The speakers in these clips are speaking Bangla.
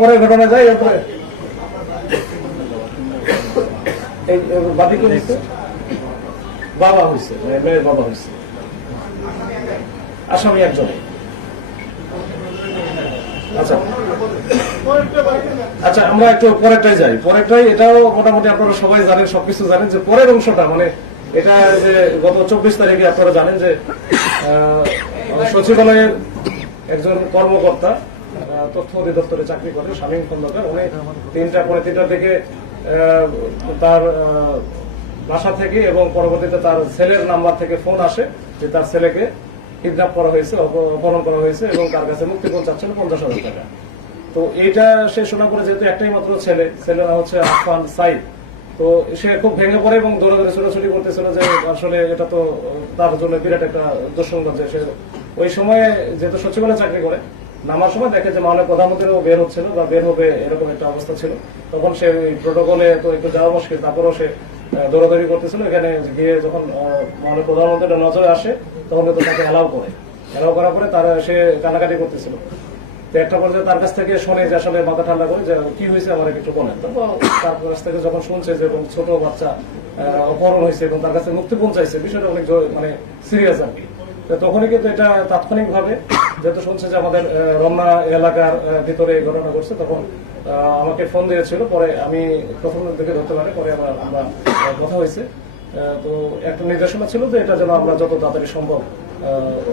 পরের ঘটনা যায়। এরপরে বাদী করে বাবা হয়েছে, মেয়ের বাবা হয়েছে, আসামি একজনে। আচ্ছা আচ্ছা, আমরা একটু পরেরটাই যাই। পরেরটাই এটাও মোটামুটি আপনারা সবাই জানেন, সবকিছু জানেন যে পরের অংশটা মানে এটা যে গত 24 তারিখে আপনারা জানেন যে সচিবালয়ের একজন কর্মকর্তা তথ্য অধিদপ্তরে চাকরি করে শামীম খন্দকার, উনি 3:30 দিকে তার বাসা থেকে এবং পরবর্তীতে তার ছেলের নাম্বার থেকে ফোন আসে যে তার ছেলেকে কিডন্যাপ করা হয়েছে, অপহরণ করা হয়েছে এবং তার কাছে মুক্তিপণ চাচ্ছিল 50,000 টাকা। তো এইটা সে শোনা করে, যেহেতু একটাই মাত্র ছেলে হচ্ছে আফফান সাইদ, তো সে খুব ভেঙে পড়ে এবং দৌড়াদৌড়ি ছোটাছুটি করতেছিল যে আসলে এটা তো তার জন্য বিরাট একটা দুঃসংবাদ যে সে ওই সময়ে যেহেতু সচিবালয়ে চাকরি করে নামার সময় দেখে যে মাননীয় প্রধানমন্ত্রীও বের হচ্ছিল বা বের হবে এরকম একটা অবস্থা ছিল। তখন সে ওই প্রোটোকলে তো একটু যাওয়া মুশকিল, তারপরেও সে দৌড়াদৌড়ি করতেছিল। এখানে গিয়ে যখন মাননীয় প্রধানমন্ত্রীর নজরে আসে তখন কিন্তু তাকে অ্যালাউ করার পরে তার সে কানাকাটি করতেছিল। তো একটা পর্যায়ে তার কাছ থেকে শুনে যে আসলে মাথা ঠান্ডা করে যে কি হয়েছে আমার একটু বলেন। তারপর তার কাছ থেকে যখন শুনছে যে ছোট বাচ্চা অপহরণ হয়েছে এবং তার কাছে মুক্তিপণ চাইছে, বিষয়টা অনেক মানে সিরিয়াস আর কি। তখনই কিন্তু এটা তাৎক্ষণিক ভাবে যেহেতু শুনছে যে আমাদের রমনা এলাকার ভিতরে এই ঘটনা ঘটছে, তখন আমাকে ফোন দিয়েছিল। পরে আমি প্রথম দিকে ধরতে পারি, পরে আমরা কথা হয়েছে। তো একটা নির্দেশনা ছিল যে এটা যেন আমরা যত তাড়াতাড়ি সম্ভব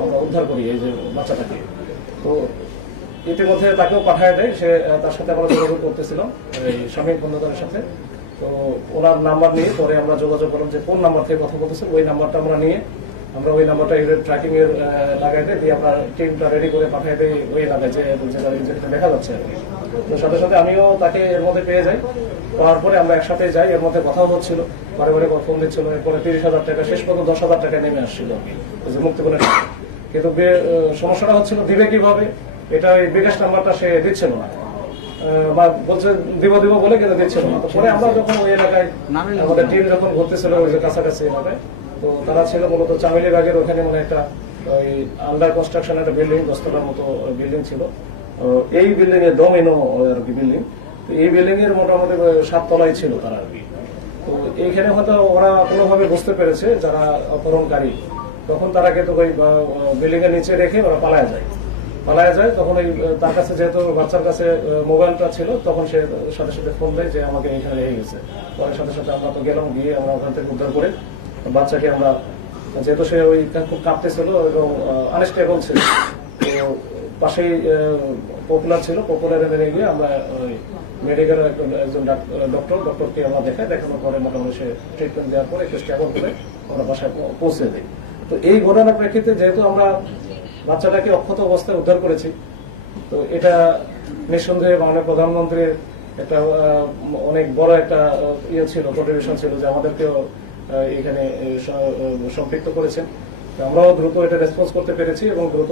আমরা উদ্ধার করি এই যে বাচ্চাটাকে। তো ইতিমধ্যে তাকেও পাঠিয়ে দেয়, সে তার সাথে আমরা যোগাযোগ করতেছিলাম এই শামীম খন্দকারের সাথে। তো ওনার নাম্বার নিয়ে পরে আমরা যোগাযোগ করলাম যে কোন নাম্বার থেকে কথা বলতেছেন, ওই নাম্বারটা আমরা নিয়ে আমরা ওই নাম্বারটা ট্র্যাকিং এর লাগাই দিয়ে আমরা টিমটা রেডি করে পাঠিয়ে দিই ওই এলাকায় যেটা দেখা যাচ্ছে আর কি। তো সাথে সাথে আমিও তাকে এর মধ্যে পেয়ে যাই, পাওয়ার পরে আমরা একসাথে যাই। এর মধ্যে কথাও হচ্ছিল, বারে বারে ফোন দিচ্ছিল। এরপরে 30,000 টাকা, শেষ পর্যন্ত 10,000 টাকা নেমে আসছিল আর কি, যে মুক্তিপণের টাকা। কিন্তু সমস্যাটা হচ্ছিল দিবে কিভাবে, এটা এই বিকাশ নাম্বারটা সে দিচ্ছিল না, বা বলছে দিব বলে কিন্তু দিচ্ছিল না। তো পরে আমরা যখন ওই এলাকায় আমাদের টিম যখন ঘুরতেছিল ওই যে কাছাকাছি এলাকায়, তো তারা ছিল মূলত চামেলি বাগের ওখানে মানে একটা ওই আন্ডার কনস্ট্রাকশন একটা বিল্ডিং, 10তলার মতো বিল্ডিং ছিল। এই বিল্ডিং এর ডোমিনো আর কি বিল্ডিং, তো এই বিল্ডিং এর মোটামুটি 7 তলায় ছিল তারা আর কি। তো এইখানে হয়তো ওরা কোনোভাবে বুঝতে পেরেছে যারা অপহরণকারী, তখন তারা কিন্তু ওই বিল্ডিং এর নিচে রেখে ওরা পালায় যায়। তখন ওই তার কাছে যেহেতু বাচ্চার কাছে মোবাইলটা ছিল, তখন সে সাথে সাথে ফোন দেয় যে আমাকে এখানে রেখে গেছে। পরে সাথে সাথে আমরা তো গেলাম, গিয়ে আমরা ওখান থেকে উদ্ধার করে বাচ্চাকে আমরা, যেহেতু সে ওই খুব কাঁপতেছিল এবং আনস্টেবল ছিল, তো পাশেই পপুলার ছিল, পপুলারে মেরে গিয়ে আমরা ওই মেডিকেল একজন ডক্টরকে আমরা দেখানোর পরে মোটামুটি সে ট্রিটমেন্ট দেওয়ার পরে একটু স্টেবল করে আমরা বাসায় পৌঁছে দিই। তো এই ঘটনার প্রেক্ষিতে যেহেতু আমরা বাচ্চাটাকে অক্ষত অবস্থায় উদ্ধার করেছি, তো এটা নিঃসন্দেহে মাননীয় প্রধানমন্ত্রীর একটা অনেক বড় একটা ইয়ে ছিল, কন্ট্রিবিউশন ছিল যে আমাদেরকেও এখানে সম্পৃক্ত করেছেন। আমরাও দ্রুত এটা রেসপন্স করতে পেরেছি এবং দ্রুত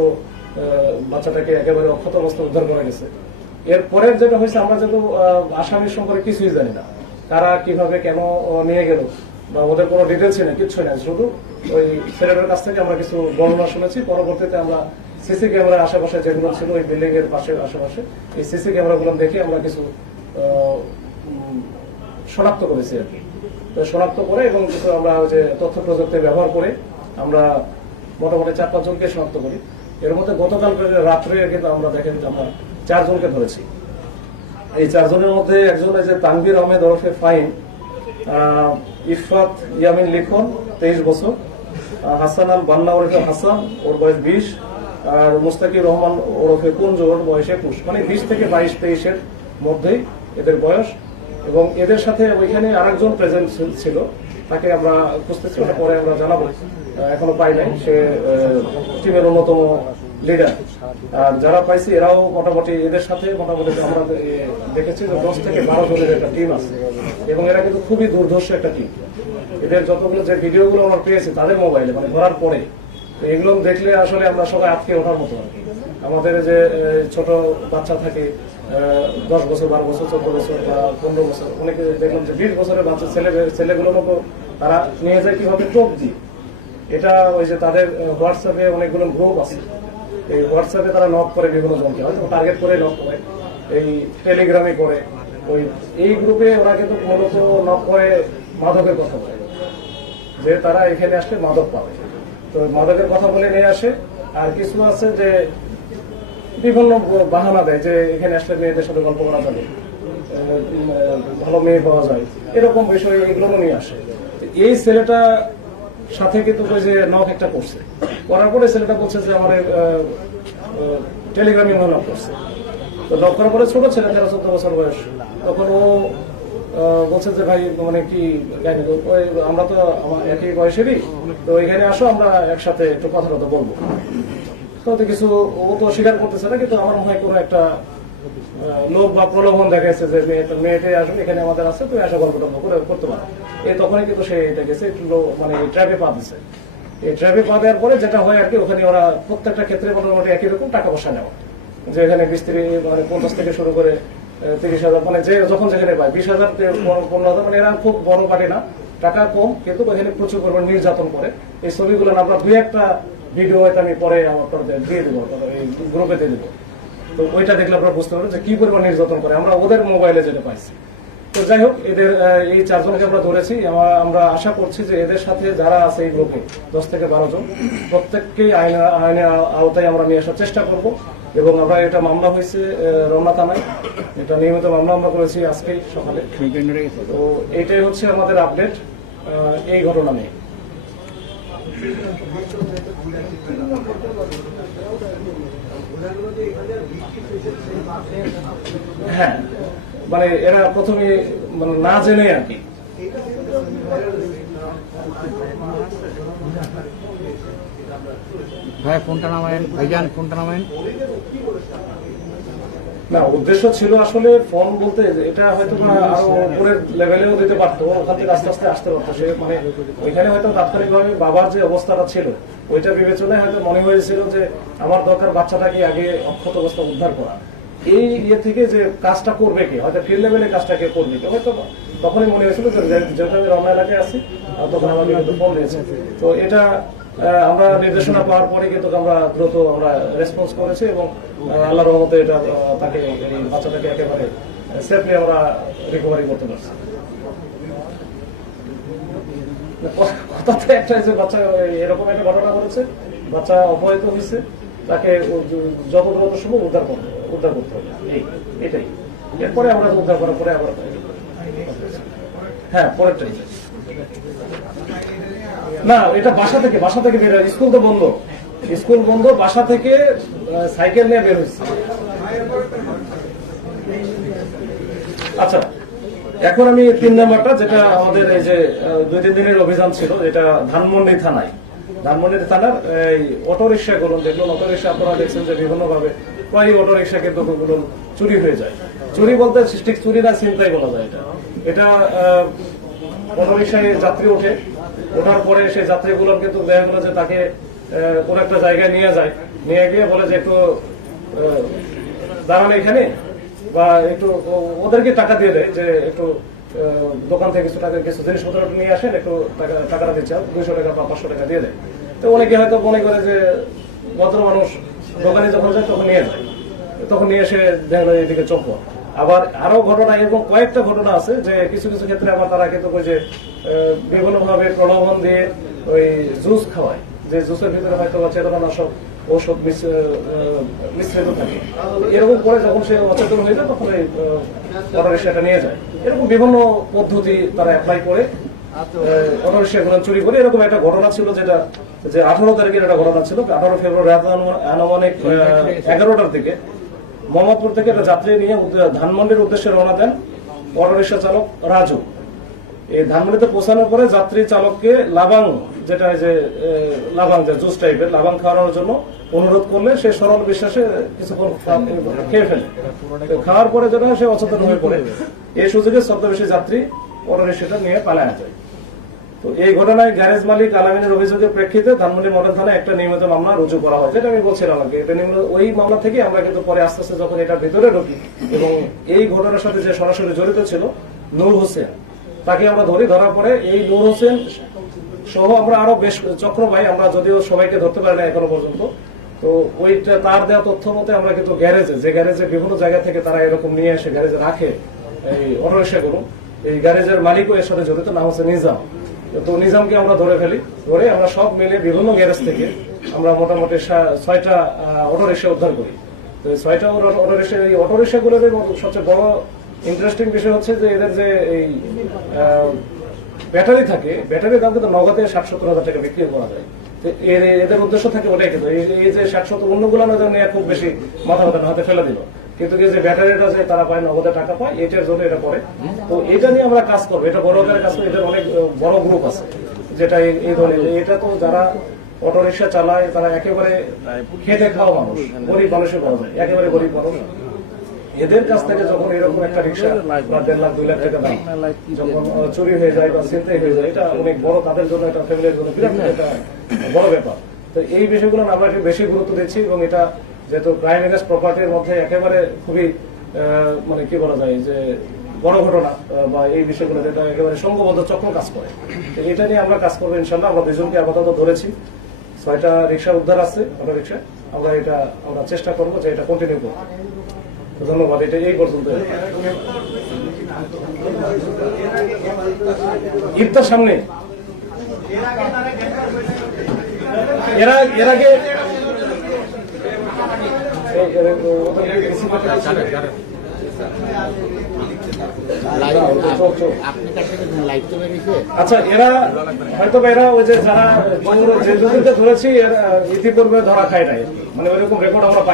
বাচ্চাটাকে একেবারে অক্ষত অবস্থায় উদ্ধার করা গেছে। এরপরে যেটা হয়েছে, আমরা যেহেতু আসামির সম্পর্কে কিছুই জানি না, কারা কিভাবে কেন নিয়ে গেল বা ওদের কোনো ডিটেলসই নেই, কিচ্ছুই নেই, শুধু ওই ছেলেটার কাছ থেকে আমরা কিছু বর্ণনা শুনেছি। পরবর্তীতে আমরা সিসি ক্যামেরার আশেপাশে যেগুলো ছিল ওই বিল্ডিং এর পাশে আশেপাশে এই সিসি ক্যামেরাগুলো দেখে আমরা কিছু শনাক্ত করেছি আর কি। শনাক্ত করে এবং কিছু আমরা যে তথ্য প্রযুক্তি ব্যবহার করে আমরা মোটামুটি 4-5 জনকে শনাক্ত করি। এর মধ্যে গতকাল রাত্রে কিন্তু আমরা দেখেন যে আমরা 4 জনকে ধরেছি। এই 4 জনের মধ্যে একজন যে তানভীর আহমেদ ওরফে ফাইন, ইফাত ইয়ামিন লিখন 23 বছর, হাসান আল বান্না ওরফে হাসান, ওর বয়স 20, আর মুস্তাকির রহমান ওরফে কুঞ্জ, ওর বয়স 21। মানে 20 থেকে 22-23 মধ্যেই এদের বয়স। এবং এদের সাথে ওইখানে আরেকজন প্রেজেন্ট ছিল, তাকে আমরা খুঁজতেছি, পরে আমরা জানাবো, এখনো পাই নাই। সে টিমের অন্যতম লিডার। আর যারা পাইছি এরাও মোটামুটি এদের সাথে মোটামুটি আমরা দেখেছি যে 10 থেকে 12 জনের একটা টিম আছে এবং এরা কিন্তু খুবই দুর্ধর্ষ একটা টিম। এদের যতগুলো যে ভিডিওগুলো আমরা পেয়েছি তাদের মোবাইলে মানে ধরার পরে, এগুলো দেখলে আসলে আমরা সবাই আটকে ওঠার মতো আর কি। আমাদের যে ছোট বাচ্চা থাকে 10 বছর, 12 বছর, 14 বছর বা 15 বছর, অনেকে দেখলাম যে 20 বছরের বাচ্চা ছেলেগুলো মতো তারা নিয়ে যায় কিভাবে টোপ দিয়ে। এটা ওই যে তাদের হোয়াটসঅ্যাপে অনেকগুলো গ্রুপ আছে, এই হোয়াটসঅ্যাপে তারা নক করে বিভিন্ন জনকে, হয়তো টার্গেট করে নক করে এই টেলিগ্রামে করে ওই এই গ্রুপে ওরা কিন্তু মূলত নক করে মাদকের কথা বলে, যে তারা এখানে আসলে মাদক পাবে, তো মাদকের কথা বলে নিয়ে আসে। আর কিছু আছে যে বিভিন্ন বাহানা দেয় যে এখানে আসলে মেয়েদের সাথে গল্প করা যাবে, ভালো মেয়ে পাওয়া যায়, এরকম বিষয় এগুলো নিয়ে আসে। এই ছেলেটা সাথে কিন্তু ওই যে নক একটা করছে, করার পরে ছেলেটা বলছে যে আমার টেলিগ্রামে নক করছে। তো নক করার পরে ছোট ছেলে 13-14 বছর বয়স, তখন ও বলছে যে ভাই মানে কি আমরা তো একই বয়সেরই, তো এখানে আসো আমরা একসাথে একটু কথা কথা বলবো। তো কিছু ও তো স্বীকার করতেছে না, কিন্তু আমার মনে হয় কোনো একটা লোক বা প্রলোভন দেখাইছে যে মেয়েটাই আসুন এখানে আমাদের আছে, তুই আসা গল্প টল্প করে করতে পারো। এই তখনই কিন্তু সে এটা গেছে একটু মানে ট্র্যাপে পা দিচ্ছে। এই ট্র্যাপে পা দেওয়ার পরে যেটা হয় আর কি, ওখানে ওরা প্রত্যেকটা ক্ষেত্রে মোটামুটি একই রকম টাকা পয়সা নেওয়া, যে এখানে 20-30 মানে 50 থেকে শুরু করে 30,000, মানে যে যখন যেখানে পায় 20,000 15,000, মানে এরা খুব বড় পারে না, টাকা কম, কিন্তু ওখানে প্রচুর পরিমাণ নির্যাতন করে। এই ছবিগুলো আমরা 2-1টা ভিডিও হয়তো আমি পরে আমার দিয়ে দেবো, এই গ্রুপে দিয়ে দেবো। তো ওইটা দেখলে আপনারা বুঝতে পারবেন যে কি পরিমাণ নির্যাতন করে, আমরা ওদের মোবাইলে যেটা পাইছি। তো যাই হোক, এদের এই 4 জনকে আমরা ধরেছি। আমরা আশা করছি যে এদের সাথে যারা আছে এই গ্রুপে 10 থেকে 12 জন, প্রত্যেককেই আইনের আওতায় আমরা নিয়ে আসার চেষ্টা করব। এবং আমরা এটা মামলা হয়েছে রমনা থানায়, এটা নিয়মিত মামলা আমরা করেছি আজকেই সকালে। তো এইটাই হচ্ছে আমাদের আপডেট এই ঘটনা নিয়ে। হ্যাঁ, মানে এরা প্রথমে মানে না জেনে আর কি। ভাই ফোনটা নামায়েন, ভাইজান ফোনটা নামায়েন। না, উদ্দেশ্য ছিল আসলে ফোন বলতে এটা হয়তো আরো উপরের লেভেলেও দিতে পারতো, ওখান থেকে আস্তে আস্তে আসতে পারতো। সে মানে ওইখানে হয়তো তাৎক্ষণিকভাবে বাবার যে অবস্থাটা ছিল ওইটা বিবেচনায় হয়তো মনে হয়েছিল যে আমার দরকার বাচ্চাটাকে আগে অক্ষত অবস্থা উদ্ধার করা। এই ইয়ে থেকে যে কাজটা করবে কে, হয়তো ফিল্ড লেভেলে কাজটা কে করবে কে, হয়তো তখনই মনে হয়েছিল যে যেহেতু আমি রমনা এলাকায় আছি, তখন আমাকে হয়তো ফোন দিয়েছে। তো এটা আমরা নির্দেশনা পাওয়ার পরে কিন্তু আমরা দ্রুত আমরা রেসপন্স করেছি এবং আল্লাহর রহমতে এটা তাকে বাচ্চাটাকে একেবারে সেফলি আমরা রিকভারি করতে পারছি। কথাতে একটা যে বাচ্চা এরকম একটা ঘটনা ঘটেছে, বাচ্চা অপহৃত হয়েছে, তাকে যত দ্রুত সম্ভব উদ্ধার করতে হবে, এটাই। এরপরে আমরা উদ্ধার করার পরে আবার হ্যাঁ পরেরটাই না, এটা বাসা থেকে বের হয়। স্কুল তো বন্ধ, স্কুল বন্ধ, বাসা থেকে সাইকেল নিয়ে বের হচ্ছে। আচ্ছা, এখন আমি 3 নাম্বারটা, যেটা আমাদের এই যে 2-3 দিনের অভিযান ছিল, এটা ধানমন্ডি থানার এই অটো রিক্সা গুলো দেখলেন। অটো রিক্সা আপনারা দেখছেন যে বিভিন্ন ভাবে প্রায় অটো রিক্সা কিন্তু চুরি হয়ে যায়। চুরি বলতে ঠিক চুরি না, ছিনতাই বলা যায়। এটা অটো রিক্সায় যাত্রী ওঠার পরে সেই যাত্রীগুলো কিন্তু দেখা গেল যে তাকে কোন একটা জায়গায় নিয়ে গিয়ে বলে যে একটু দাঁড়ান এখানে, বা একটু ওদেরকে টাকা দিয়ে দেয় যে একটু দোকান থেকে কিছু জিনিসপত্র নিয়ে আসেন, একটু টাকাটা দিচ্ছে 200 টাকা বা 500 টাকা দিয়ে দেয়। তো অনেকে হয়তো মনে করে যে ভদ্র মানুষ দোকানে যখন যায় তখন নিয়ে যায়, তখন নিয়ে এসে দেখা যায় এদিকে চোখ। আবার আরো ঘটনা, এবং কয়েকটা ঘটনা আছে যে কিছু কিছু ক্ষেত্রে আবার তারা কিন্তু ওই যে বিভিন্ন ভাবে প্রলোভন দিয়ে ওই জুস খাওয়ায়, যে জুসের ভিতরে হয়তো চেতনানাশক ঔষধ মিশ্রিত থাকে। এরকম করে যখন সে অচেতন হয়ে যায় তখন এই অটো রিক্সাটা নিয়ে যায়। এরকম বিভিন্ন পদ্ধতি তারা অ্যাপ্লাই করে অটো রিক্সাগুলো চুরি করে। এরকম একটা ঘটনা ছিল, যেটা যে 18 তারিখের একটা ঘটনা ছিল। 18 ফেব্রুয়ারি রাত আনুমানিক 11টার দিকে মোহাম্মদপুর থেকে একটা যাত্রী নিয়ে ধানমন্ডির উদ্দেশ্যে রওনা দেন অটো রিক্সা চালক রাজু। এই ধানমন্ডিতে পৌঁছানোর পরে যাত্রী চালককে লাবাং, যেটা যে লাবাং যে জুস টাইপের লাবাং খাওয়ানোর জন্য অনুরোধ করলে সে সরল বিশ্বাসে কিছুক্ষণ খেয়ে ফেলে। খাওয়ার পরে যেটা সে অচেতন হয়ে পড়ে। এই সুযোগে ছদ্মবেশী যাত্রী অটো রিক্সাটা নিয়ে পালায় যায়। তো এই ঘটনায় গ্যারেজ মালিক আলামিনের অভিযোগের প্রেক্ষিতে ধানমন্ডি মডেল থানায় একটা নিয়মিত মামলা রুজু করা হয়, যেটা আমি বলছিলাম আগে। এটা ওই মামলা থেকে আমরা কিন্তু পরে আস্তে আস্তে যখন এটা ভিতরে ঢুকি এবং এই ঘটনার সাথে যে সরাসরি জড়িত ছিল নূর হোসেন, তাকে আমরা ধরার পরে এই নূর হোসেন সহ আমরা আরো বেশ চক্র ভাই, আমরা যদিও সবাইকে ধরতে পারি না এখনো পর্যন্ত। তো তো ওইটা তার দেওয়া তথ্য মতে আমরা কিন্তু গ্যারেজে বিভিন্ন জায়গা থেকে তারা এরকম নিয়ে এসে গ্যারেজে রাখে এই অটোরিকশা গুলো। এই গ্যারেজের মালিকও এর সাথে জড়িত, নাম হচ্ছে নিজাম। তো নিজামকে আমরা ধরে ফেলি, ধরে আমরা সব মিলে বিভিন্ন গ্যারেজ থেকে আমরা মোটামুটি 6টা অটোরিকশা উদ্ধার করি। তো এই 6টা অটোরিকশা, এই অটোরিকশা গুলোর সবচেয়ে বড় ইন্টারেস্টিং বিষয় হচ্ছে যে এদের যে এই ব্যাটারি থাকে, ব্যাটারির দাম কিন্তু নগদে 60-70 হাজার টাকা বিক্রি করা যায়। তো এদের উদ্দেশ্য থাকে ওটাই, কিন্তু এই যে 60-70 অন্যগুলো নিয়ে খুব বেশি মাথা হাতে ফেলে দিল, কিন্তু এই যে ব্যাটারিটা যে তারা পায়, নগদে টাকা পায়, এটার জন্য এটা করে। তো এটা নিয়ে আমরা কাজ করবো, এটা বড় আকারে কাজ করবো। এদের অনেক বড় গ্রুপ আছে যেটা এই ধরনের, এটা তো যারা অটোরিকশা চালায় তারা একেবারে খেটে খাওয়া মানুষ, গরিব মানুষের বলা যায়, একেবারে গরিব মানুষ। এদের কাছ থেকে যখন এরকম একটা রিক্সা বা 1.5 লাখ 2 লাখ টাকা দাম যখন চুরি হয়ে যায় বা ছিনতাই হয়ে যায়, এটা অনেক বড় তাদের জন্য, এটা ফ্যামিলির জন্য বিরাট একটা বড় ব্যাপার। তো এই বিষয়গুলো আমরা একটু বেশি গুরুত্ব দিচ্ছি, এবং এটা যেহেতু ক্রাইম এগেন্স্ট প্রপার্টির মধ্যে একেবারে খুবই মানে কি বলা যায় যে বড় ঘটনা, বা এই বিষয়গুলো যেটা একেবারে সংঘবদ্ধ চক্র কাজ করে, তো এটা নিয়ে আমরা কাজ করবো ইনশাল্লাহ। আমরা 2 জনকে আপাতত ধরেছি, 6টা রিক্সা উদ্ধার আছে, অটো রিক্সা। আমরা চেষ্টা করবো যে এটা কন্টিনিউ করবো। ধন্যবাদ, এটা এই পর্যন্ত। ঈদটার সামনে এর আগে আচ্ছা, এরা হয়তো ওই যে যারা যে দুজনকে ধরেছি ইতিপূর্বে ধরা খায় নাই, মানে ওইরকম রেকর্ড আমরা পাই।